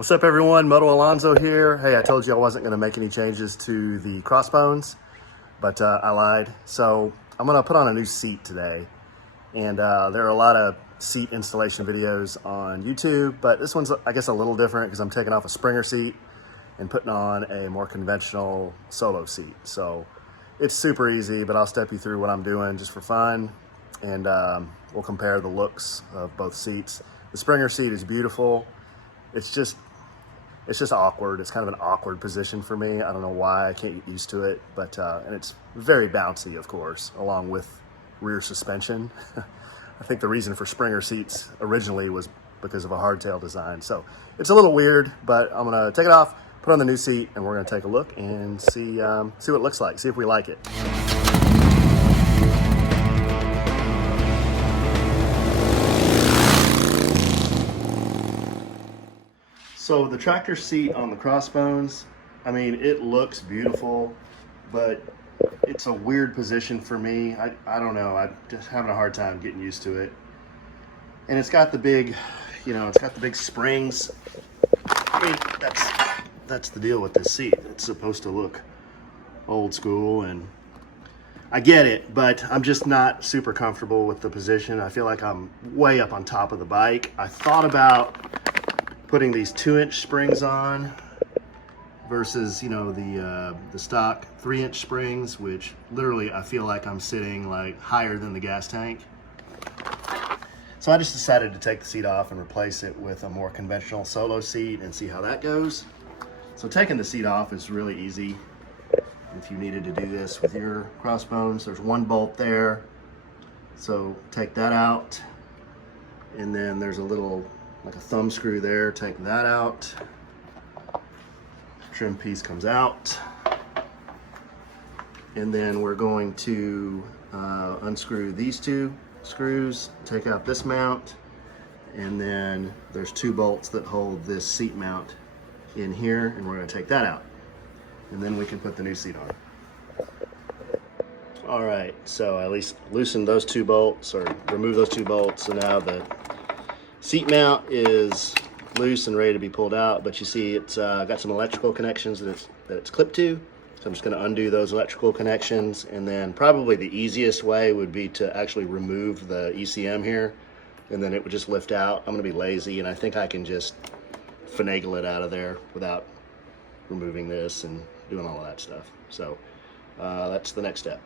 What's up everyone, Moto Alonso here. Hey, I told you I wasn't gonna make any changes to the Crossbones, but I lied. So I'm gonna put on a new seat today. And there are a lot of seat installation videos on YouTube, but this one's, I guess, a little different because I'm taking off a Springer seat and putting on a more conventional Solo seat. So it's super easy, but I'll step you through what I'm doing just for fun. And we'll compare the looks of both seats. The Springer seat is beautiful. It's just awkward. It's kind of an awkward position for me. I don't know why, I can't get used to it, but and it's very bouncy, of course, along with rear suspension. I think the reason for Springer seats originally was because of a hardtail design. So it's a little weird, but I'm gonna take it off, put on the new seat, and we're gonna take a look and see what it looks like, see if we like it. So the tractor seat on the Crossbones, I mean, it looks beautiful, but it's a weird position for me. I don't know, I'm just having a hard time getting used to it. And it's got the big, it's got the big springs. I mean, that's the deal with this seat. It's supposed to look old school, and I get it, but I'm just not super comfortable with the position. I feel like I'm way up on top of the bike. I thought about putting these 2-inch springs on versus, the stock 3-inch springs, which literally I feel like I'm sitting like higher than the gas tank. So I just decided to take the seat off and replace it with a more conventional Solo seat and see how that goes. So taking the seat off is really easy. If you needed to do this with your Crossbones, there's one bolt there. So take that out, and then there's a little, like a thumb screw there, take that out. Trim piece comes out. And then we're going to unscrew these two screws, take out this mount, and then there's 2 bolts that hold this seat mount in here, and we're going to take that out. And then we can put the new seat on. All right, so I at least loosened those 2 bolts, or remove those 2 bolts, so now the seat mount is loose and ready to be pulled out, but you see it's got some electrical connections that it's clipped to. So I'm just going to undo those electrical connections, and then probably the easiest way would be to actually remove the ECM here, and then it would just lift out. I'm going to be lazy, and I think I can just finagle it out of there without removing this and doing all of that stuff. So that's the next step.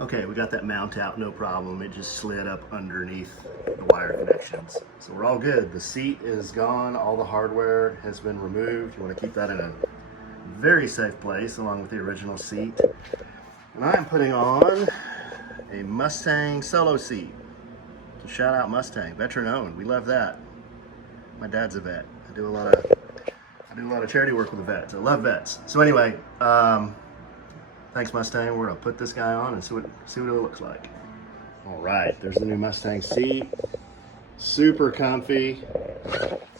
Okay, we got that mount out, no problem. It just slid up underneath the wire connections. So we're all good. The seat is gone. All the hardware has been removed. You want to keep that in a very safe place along with the original seat. And I am putting on a Mustang Solo Seat. So shout out Mustang, veteran owned. We love that. My dad's a vet. I do a lot of charity work with the vets. I love vets. So anyway, thanks Mustang. We're gonna put this guy on and see what it looks like. All right, there's the new Mustang seat. Super comfy,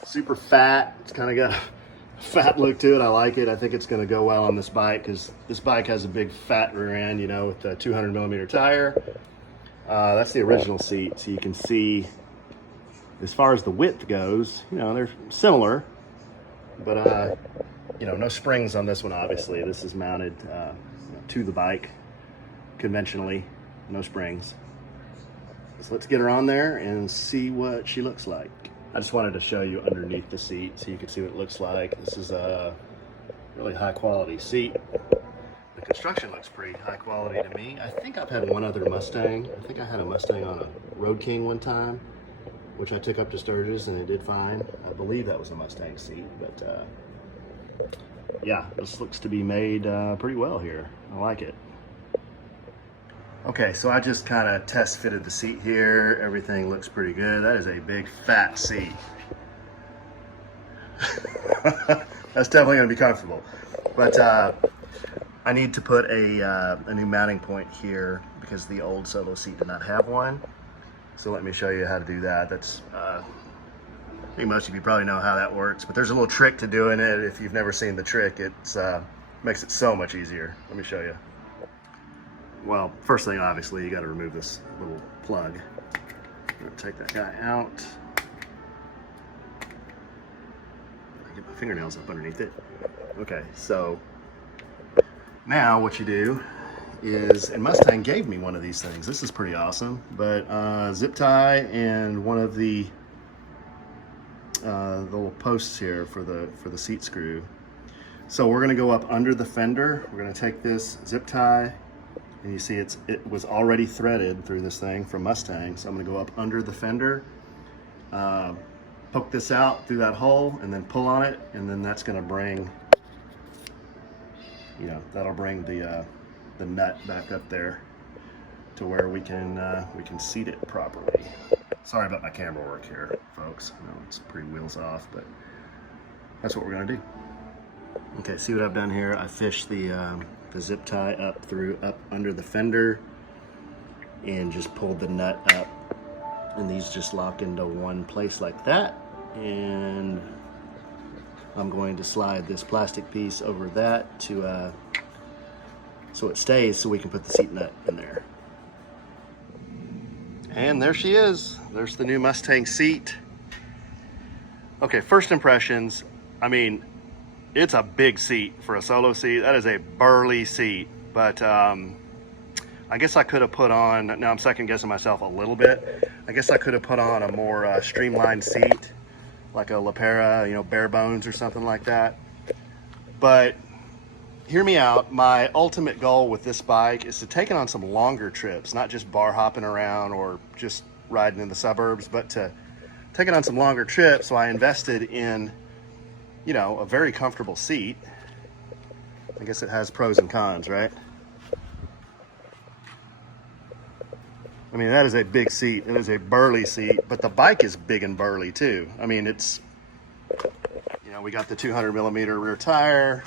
super fat. It's kind of got a fat look to it. I like it. I think it's gonna go well on this bike because this bike has a big fat rear end, with the 200mm tire. That's the original seat, so you can see as far as the width goes, they're similar, but no springs on this one, obviously. This is mounted to the bike conventionally, no springs. So let's get her on there and see what she looks like. I just wanted to show you underneath the seat so you can see what it looks like. This is a really high quality seat. The construction looks pretty high quality to me. I think I've had one other Mustang. I think I had a Mustang on a Road King one time, which I took up to Sturgis and it did fine. I believe that was a Mustang seat, but yeah, this looks to be made pretty well here. I like it. Okay, so I just kind of test fitted the seat here. Everything looks pretty good. That is a big fat seat. That's definitely gonna be comfortable. But I need to put a new mounting point here because the old Solo seat did not have one. So let me show you how to do that. That's I think most of you probably know how that works, but there's a little trick to doing it. If you've never seen the trick, it makes it so much easier. Let me show you. Well, first thing, obviously, you got to remove this little plug. I'm gonna take that guy out. Get my fingernails up underneath it. Okay, so now what you do is, and Mustang gave me one of these things. This is pretty awesome, but zip tie and one of the little posts here for the seat screw. So we're gonna go up under the fender. We're gonna take this zip tie, and you see it was already threaded through this thing from Mustang. So I'm gonna go up under the fender, poke this out through that hole, and then pull on it, and then that's gonna bring, you know, that'll bring the nut back up there to where we can seat it properly. Sorry about my camera work here, folks. I know it's pretty wheels off, but that's what we're gonna do. Okay, see what I've done here? I fished the zip tie up under the fender and just pulled the nut up, and these just lock into one place like that. And I'm going to slide this plastic piece over that to so it stays, so we can put the seat nut in there. And there she is. There's the new Mustang seat. Okay, first impressions. I mean, it's a big seat for a solo seat. That is a burly seat, but I guess I could have put on, now I'm second guessing myself a little bit. I guess I could have put on a more streamlined seat, like a LaPera, you know, bare bones or something like that. But hear me out. My ultimate goal with this bike is to take it on some longer trips, not just bar hopping around or just riding in the suburbs, but to take it on some longer trips. So I invested in, you know, a very comfortable seat. I guess it has pros and cons, right? I mean, that is a big seat. It is a burly seat, but the bike is big and burly too. I mean, it's, you know, we got the 200mm rear tire.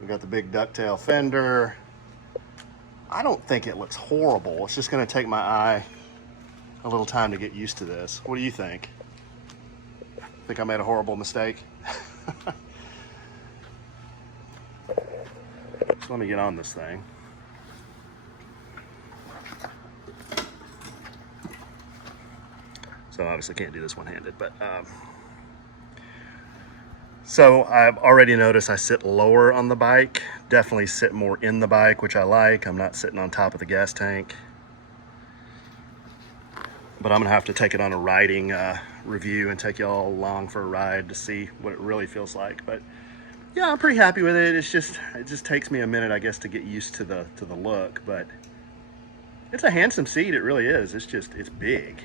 We got the big ducktail fender. I don't think it looks horrible. It's just gonna take my eye a little time to get used to this. What do you think? Think I made a horrible mistake? So let me get on this thing. So obviously can't do this one-handed, but so I've already noticed I sit lower on the bike, definitely sit more in the bike, which I like. I'm not sitting on top of the gas tank. But I'm gonna have to take it on a riding review and take y'all along for a ride to see what it really feels like. But yeah, I'm pretty happy with it. It just takes me a minute, I guess, to get used to the look, but it's a handsome seat. It really is. It's big.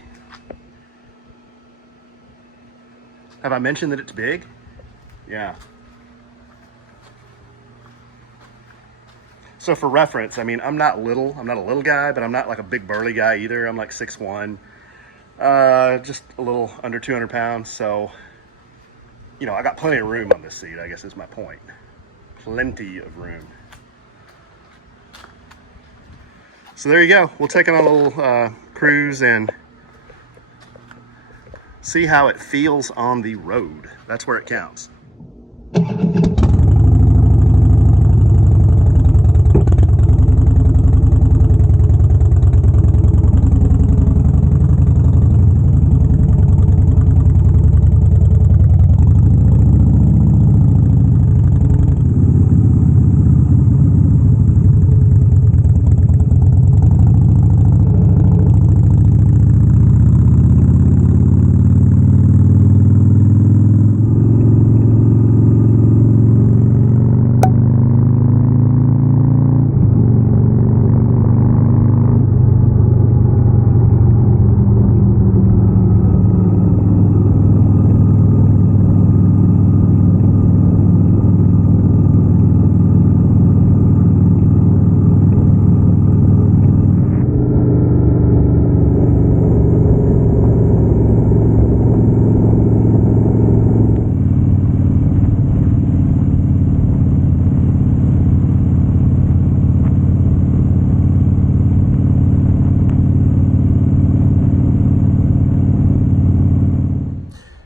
Have I mentioned that it's big? Yeah. So for reference, I mean, I'm not little. I'm not a little guy, but I'm not like a big burly guy either. I'm like 6'1", just a little under 200 pounds. So, you know, I got plenty of room on this seat, I guess is my point. Plenty of room. So there you go. We'll take it on a little cruise and see how it feels on the road. That's where it counts.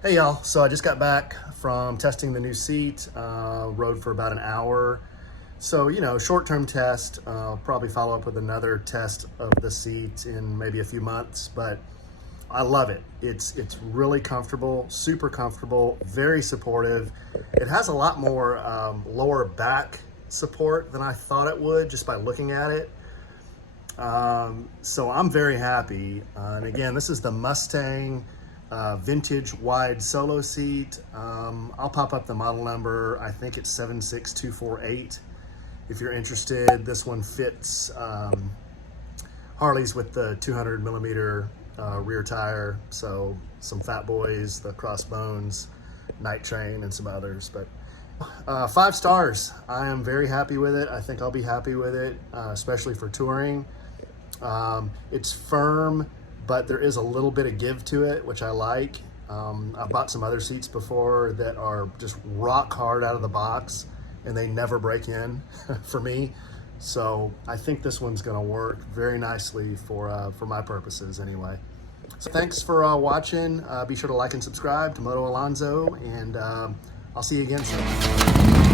Hey y'all, so I just got back from testing the new seat, rode for about an hour. So, you know, short-term test, probably follow up with another test of the seat in maybe a few months, but I love it. It's really comfortable, super comfortable, very supportive. It has a lot more lower back support than I thought it would just by looking at it. So I'm very happy. And again, this is the Mustang Vintage Wide Solo Seat. I'll pop up the model number. I think it's 76248. If you're interested, this one fits Harleys with the 200 millimeter rear tire. So some Fat Boys, the Crossbones, Night Train, and some others. But 5 stars. I am very happy with it. I think I'll be happy with it, especially for touring. It's firm, but there is a little bit of give to it, which I like. I've bought some other seats before that are just rock hard out of the box, and they never break in for me. So I think this one's gonna work very nicely for my purposes anyway. So thanks for watching. Be sure to like and subscribe to Moto Alonso, and I'll see you again soon.